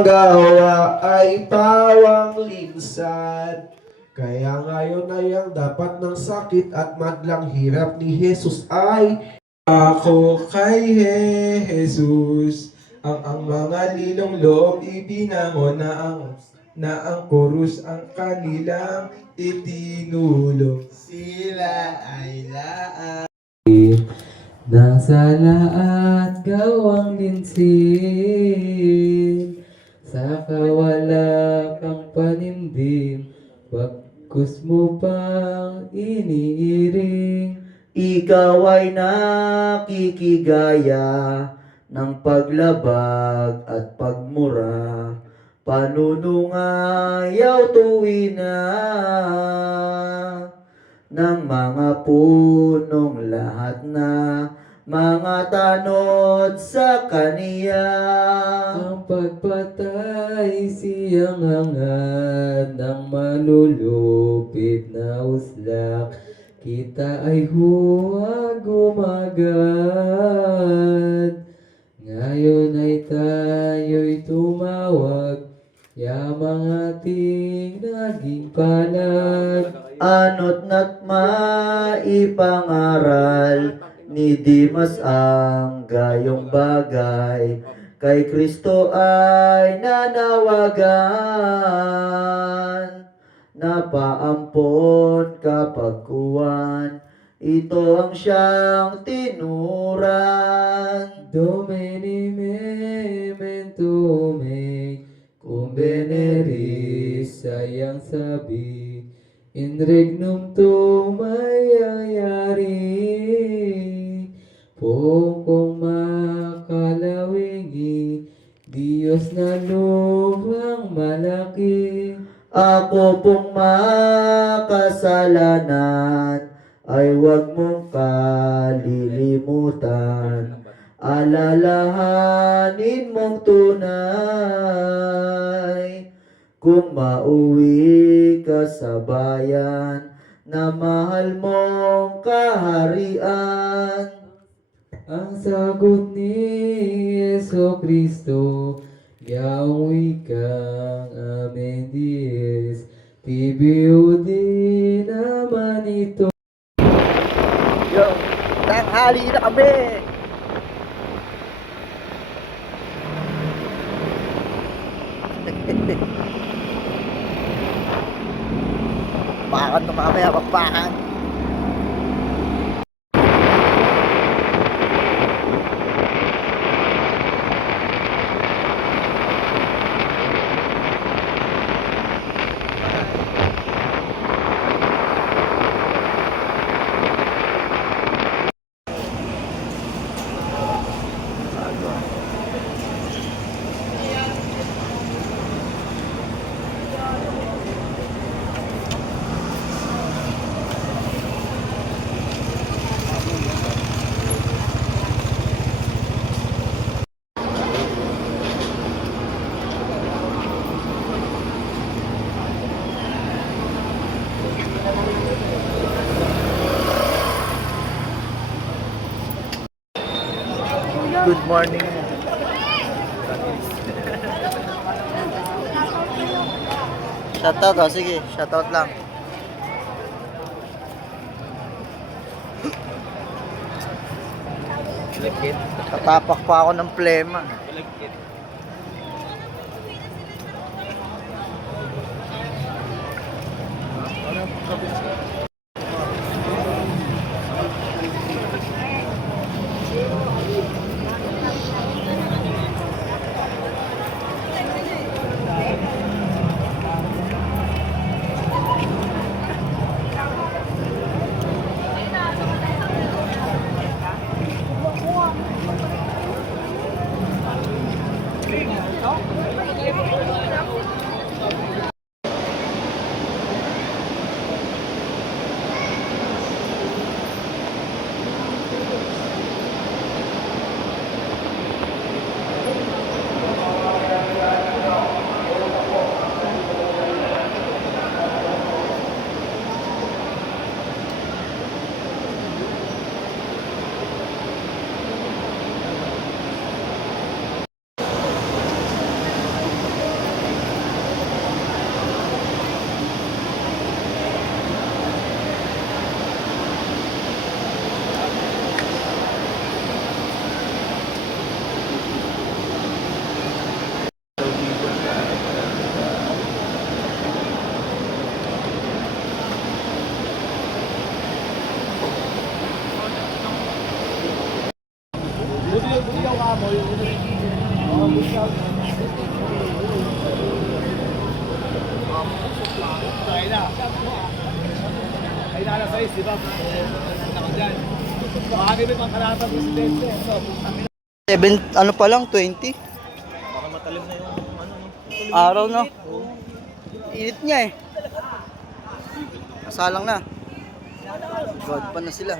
Gawa ay pawang linsan. Kaya ngayon ay ang dapat ng sakit at madlang hirap ni Jesus ay ako kay Jesus. Ang mga lilong loob ibinangon na ang kurus ang kanilang itinulong. Sila ay laan Nang sala at gawang linsin, sa kawala kang panindim, bagkus mo pang iniiring. Ikaw ay nakikigaya ng paglabag at pagmura, panunungayaw tuwi na ng mga punong lahat na mga tanod sa kaniya. Ang pagpatay siyang hangad ng malulupit na uslak, kita ay huwag gumagad. Ngayon ay tayo'y tumawag, yamang ating naging palad. Ano't na't maipangaral ni Dimas ang gayong bagay, kay Kristo ay nanawagan. Napaampon kapag kuwan, ito ang siyang tinuran. Domini memento me, cum veneris sayang sabi, in regnum tuum mayayari, pokong makalawingi, Diyos na lubhang malaki. Ako pong makasalanan ay huwag mong kalilimutan. Alalahanin mong tunay kung mauwi ka sa bayan na mahal mong kaharian. Ang sagot ni Jesucristo, yaong wikang amen dies, tibio di naman ito. Yo, tanghali na kami! Bakit na mamaya magpakan? Good morning. Shoutout oh, sige, shoutout lang. Katapak pa ako ng plema. Ay na alas 6, di ba? Ako dyan. Baka kami pangkalatang presidente. Ano pa lang, 20? Baka matalim na yung ano, no? Araw no? Init niya eh. Kasalang na. God pa na sila.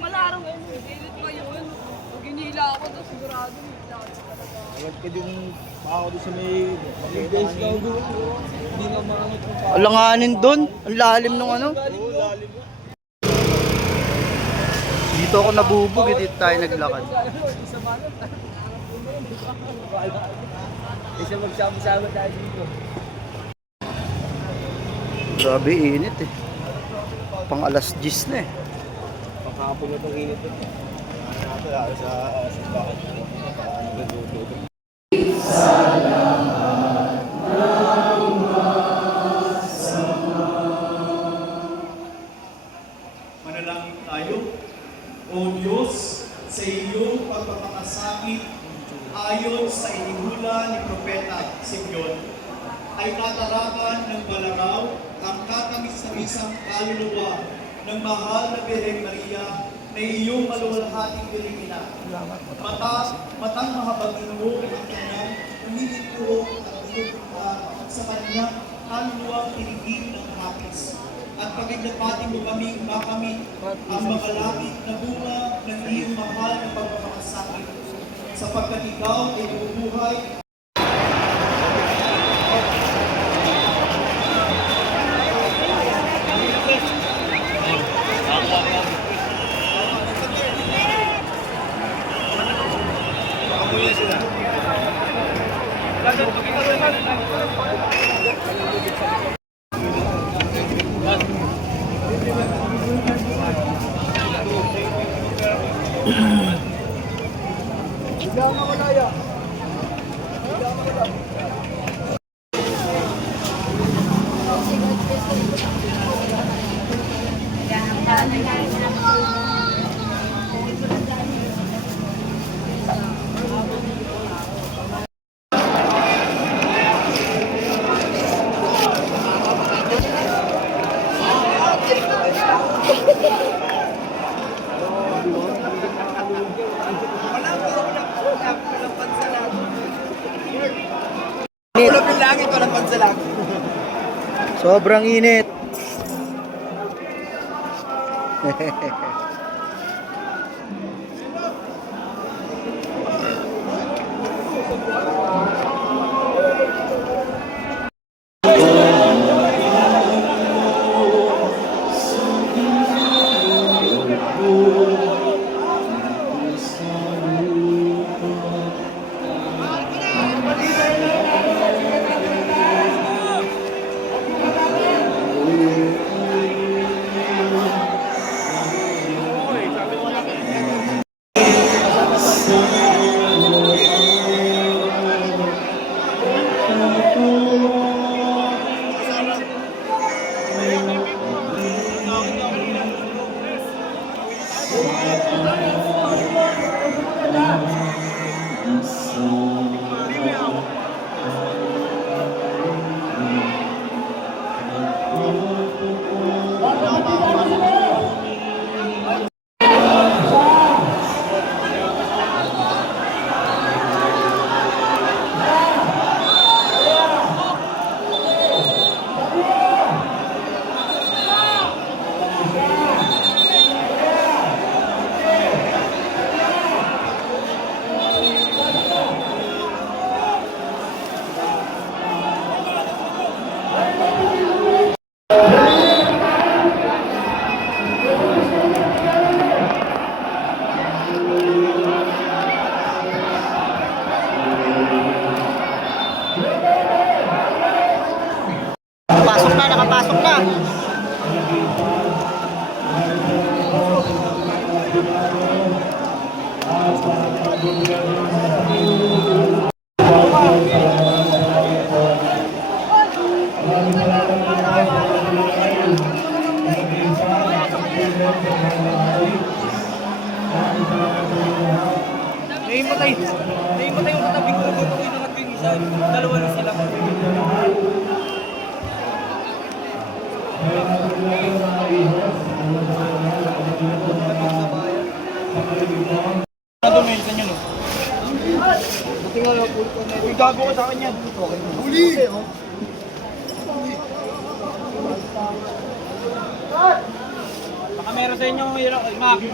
Malarang ngayon, init pa yun. Pag hinila ako, to sigurado. Agad ka yung ako doon sa may days na doon. Hindi na maramit yung Alanganin doon. Ang lalim ng ano. Dito ako nabubog eh. Dito tayo naglakad. isa magsama-sama tayo dito. Grabe init eh. Pang alas 10 na eh. Pagkakapon na itong init ito. Ano natin, sa bakit. Ano gagawin. Manalangin tayo. O Diyos, sa iyong pagpapakasakit ayon sa inihula ni Propeta Simeon, ay katarapan ng balaraw ang katamis-tamisang kaluluwa ng mahal na Birhen Maria na iyong maluwalhating Birhena. Matang mahabagino ang kanyang umilito at inupunta sa kanyang kaluluwang tinigil ng hapis. At pagigdapatin mo kaming makamit ang makalapit na bunga ng iyong mahal na pagpapakasakit, sapagkat ikaw ay bubuhay. Ulap yung langit, walang pansalag. Sobrang init. Nakapasok na, nakapasok na. Naimatay yung katabing ko. Ito ko yung isa. Dalawa na sila. Ano may isa niyo, no? Uy, gago ka sa akin yan. Huli! Baka meron sa inyo, Mac.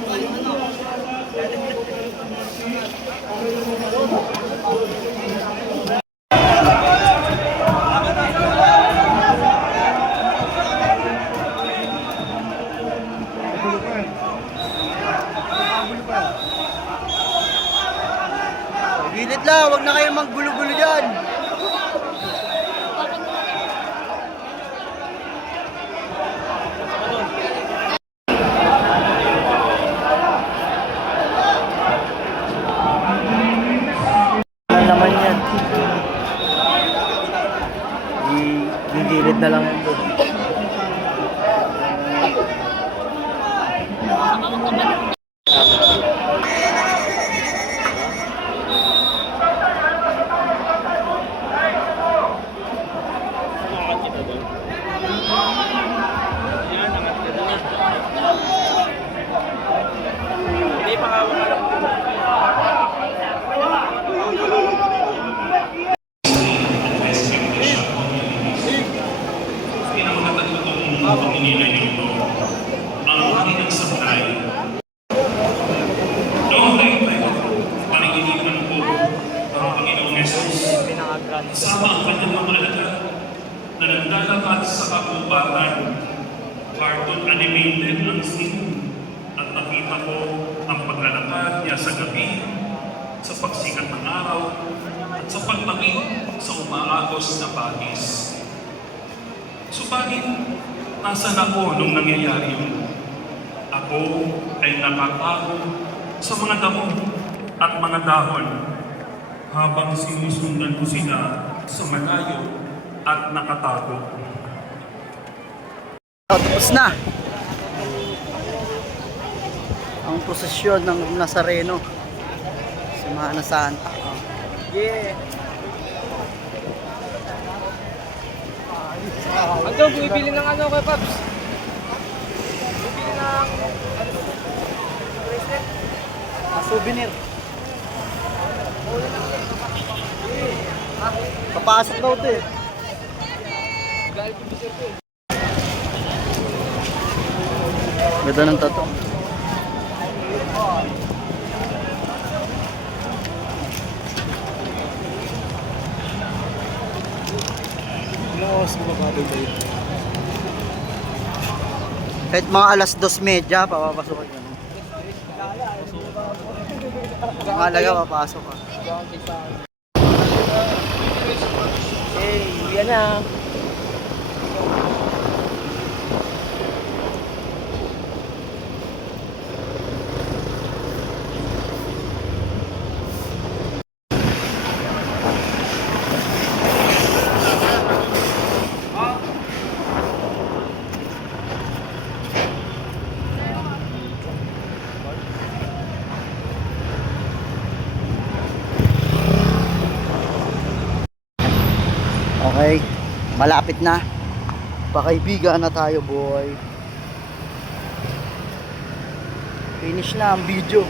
Gilid lang, wag na kayong maggulo-gulo dyan. Ano naman yan? Gigilid na lang yan doon. Kasama ang kanyang mga alagad na naglalakad sa kapupatan. Cartoon animated ang scene at nakita ko ang paglalakad niya sa gabi, sa pagsikat ng araw, at sa pagtangin sa umaagos na bagis. Subalit, nasan ako nung nangyayari yun? Ako ay nakatago sa mga damo at mga dahon habang sinusundan ko sila sa malayo at nakatago. Tapos na ang prosesyon ng Nazareno, Semana Santa. Yeah. Ando, bumibili ng ano kay Paps? Bumibili ng bracelet. Souvenir. Papasok daw ito eh. Ganda ng tato. Kahit mga alas 2:30, papapasok ka. Mahalaga, papasok ka. Hey, yan na. Okay, malapit na. Pakaibigan na tayo, boy. Finish na ang video.